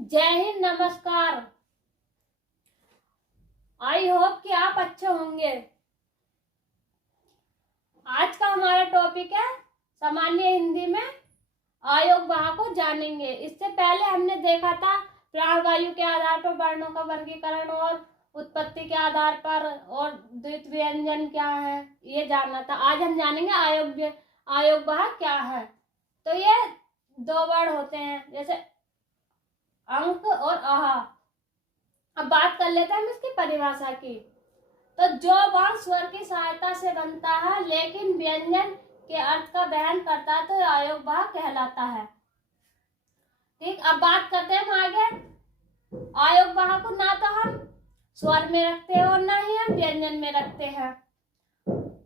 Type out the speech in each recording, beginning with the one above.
जय हिंद, नमस्कार। I hope कि आप अच्छे होंगे। आज का हमारा टॉपिक है सामान्य हिंदी में अयोग वाह को जानेंगे। इससे पहले हमने देखा था प्राणवायु के आधार पर वर्णों का वर्गीकरण और उत्पत्ति के आधार पर और द्वित व्यंजन क्या है ये जानना था। आज हम जानेंगे अयोग वाह क्या है। तो ये दो वर्ड होते हैं जैसे अंक और आहा। अब बात कर लेते हैं हम इसकी परिभाषा की। तो जो वर्ण स्वर की सहायता से बनता है लेकिन व्यंजन के अर्थ का वहन करता है तो अयोग वाह कहलाता है। ठीक, अब बात करते हैं हम आगे। अयोग वाह को ना तो हम स्वर में रखते हैं और ना ही हम व्यंजन में रखते हैं।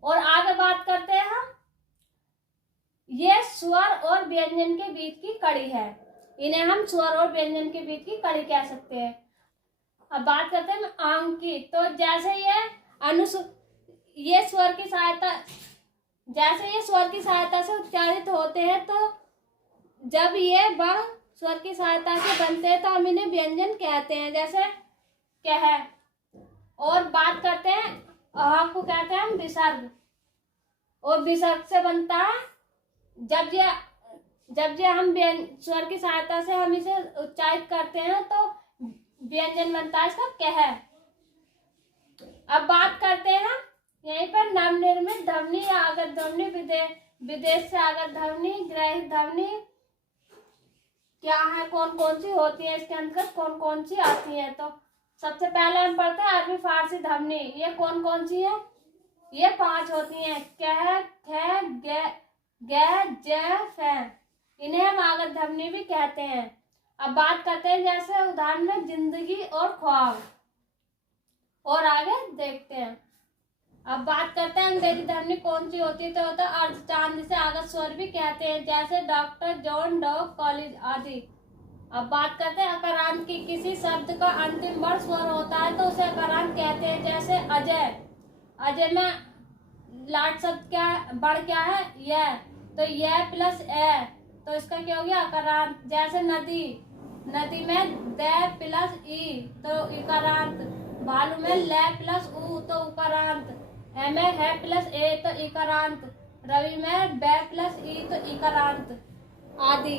और आगे बात करते हैं हम, ये स्वर और व्यंजन के बीच की कड़ी है। इन्हें हम स्वर और व्यंजन के बीच की कड़ी कह सकते हैं। अब बात करते हैं अंक की। तो जैसे ये स्वर की सहायता से उच्चारित होते हैं, तो जब ये वर्ण स्वर की सहायता से बनते हैं तो हम इन्हें व्यंजन कहते हैं, जैसे कह। और बात करते हैं अह को कहते हैं हम विसर्ग। और विसर्ग से बनता है जब ये हम स्वर की सहायता से हम इसे उच्चारित करते हैं तो व्यंजन बनता है इसका कह। अब बात करते हैं हम यहीं पर नवनिर्मित ध्वनि या आगत ध्वनि, विदेश से आगत ध्वनि, ग्रहित ध्वनि क्या है, कौन कौन सी होती है, इसके अंतर्गत कौन कौन सी आती है। तो सबसे पहले हम पढ़ते हैं अरबी फारसी ध्वनि। ये कौन कौन सी है? ये 5 होती हैं, कह, ख, ग, ज, फ। इन्हें हम आगत ध्वनि भी कहते हैं। अब बात करते हैं जैसे उदाहरण में जिंदगी और ख्वाब। और आगे देखते हैं। अब बात करते हैं अंग्रेजी ध्वनि कौन सी होती है। तो होता है अर्धचांद, जिसे आगत स्वर भी कहते हैं, जैसे डॉक्टर, जॉन, डॉग, कॉलेज आदि। अब बात करते हैं अकारांत की। किसी शब्द का अंतिम वर्ड स्वर होता है तो उसे अकारांत कहते हैं, जैसे अजय। अजय में लाट शब्द क्या बड़ क्या है? यह। तो यह प्लस ए, तो इसका क्या हो गया? अकारांत। जैसे नदी, नदी में द प्लस ई तो इकारांत। भालू में ल प्लस उ तो उकारांत। है में है प्लस ए तो इकारांत। रवि में ब प्लस ई तो इकारांत आदि।